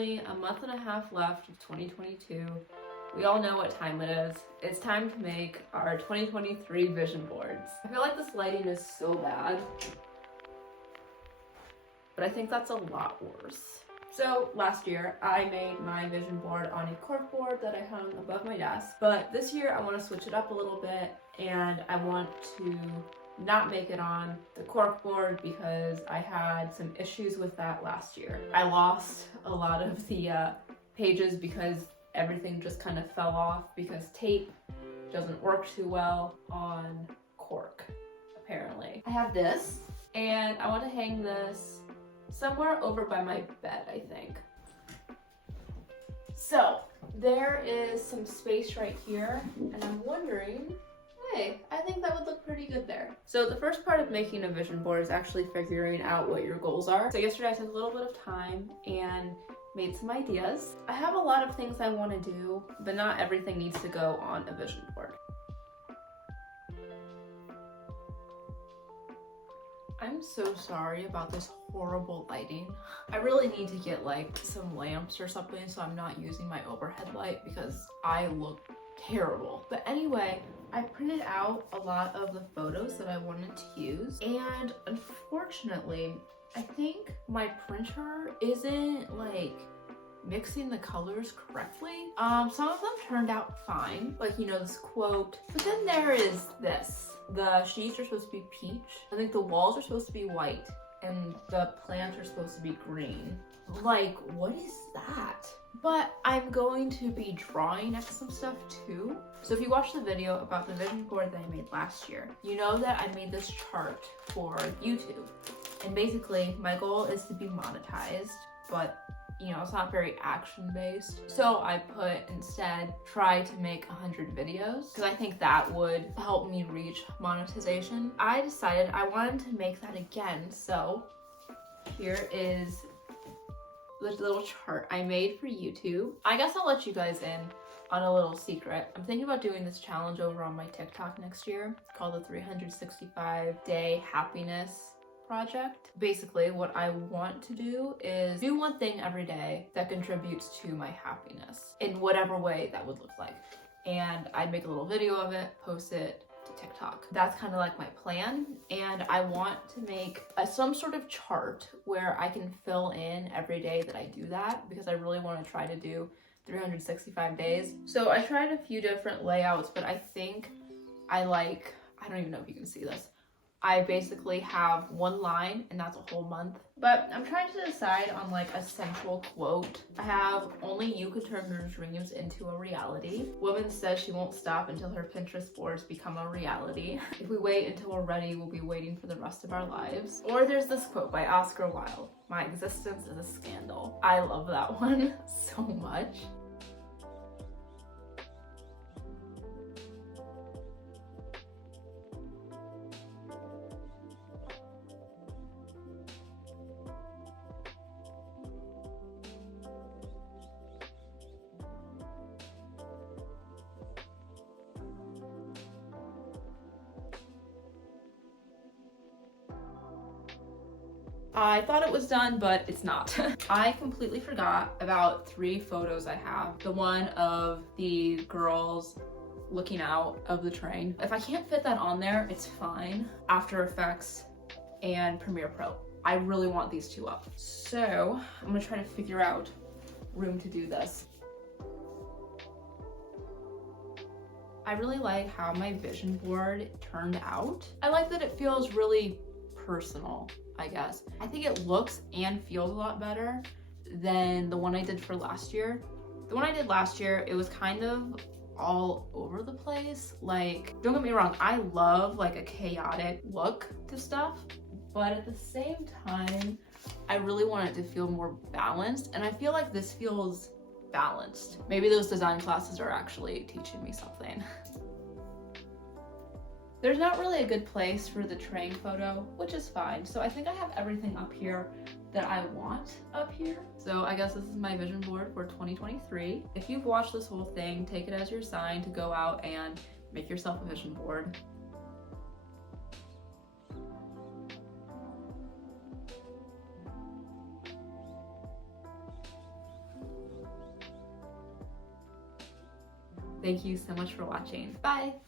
only a month and a half left of 2022. We all know what time it is. It's time to make our 2023 vision boards. I feel like this lighting is so bad, but I think that's a lot worse. So last year I made my vision board on a cork board that I hung above my desk, but this year I want to switch it up a little bit and I want to not make it on the cork board because I had some issues with that last year. I lost a lot of the pages because everything just kind of fell off because tape doesn't work too well on cork, apparently. I have this and I want to hang this somewhere over by my bed, I think. So there is some space right here and I'm wondering, hey, I think that would look pretty good there. So the first part of making a vision board is actually figuring out what your goals are. So yesterday I took a little bit of time and made some ideas. I have a lot of things I want to do, but not everything needs to go on a vision board. I'm so sorry about this horrible lighting. I really need to get like some lamps or something so I'm not using my overhead light because I look terrible. But anyway, I printed out a lot of the photos that I wanted to use, and unfortunately, I think my printer isn't like mixing the colors correctly. Some of them turned out fine, like, you know, this quote, but then there is this. The sheets are supposed to be peach. I think the walls are supposed to be white and the plants are supposed to be green. Like, what is that? But I'm going to be drawing next some stuff too. So if you watched the video about the vision board that I made last year, you know that I made this chart for YouTube. And basically my goal is to be monetized, but you know, it's not very action-based. So I put instead, try to make 100 videos because I think that would help me reach monetization. I decided I wanted to make that again. So here is the little chart I made for YouTube. I guess I'll let you guys in on a little secret. I'm thinking about doing this challenge over on my TikTok next year called the 365-day happiness project. Basically, what I want to do is do one thing every day that contributes to my happiness in whatever way that would look like. And I'd make a little video of it, post it to TikTok. That's kind of like my plan. And I want to make some sort of chart where I can fill in every day that I do that because I really want to try to do 365 days. So I tried a few different layouts, but I think I don't even know if you can see this. I basically have one line and that's a whole month. But I'm trying to decide on like a central quote. I have, only you could turn your dreams into a reality. Woman says she won't stop until her Pinterest boards become a reality. If we wait until we're ready, we'll be waiting for the rest of our lives. Or there's this quote by Oscar Wilde. My existence is a scandal. I love that one so much. I thought it was done, but it's not. I completely forgot about 3 photos I have. The one of the girls looking out of the train. If I can't fit that on there, it's fine. After Effects and Premiere Pro. I really want these 2 up. So I'm gonna try to figure out room to do this. I really like how my vision board turned out. I like that it feels really personal, I guess. I think it looks and feels a lot better than the one I did for last year. The one I did last year, it was kind of all over the place. Like, don't get me wrong, I love like a chaotic look to stuff, but at the same time, I really want it to feel more balanced, and I feel like this feels balanced. Maybe those design classes are actually teaching me something. There's not really a good place for the train photo, which is fine. So I think I have everything up here that I want up here. So I guess this is my vision board for 2023. If you've watched this whole thing, take it as your sign to go out and make yourself a vision board. Thank you so much for watching. Bye!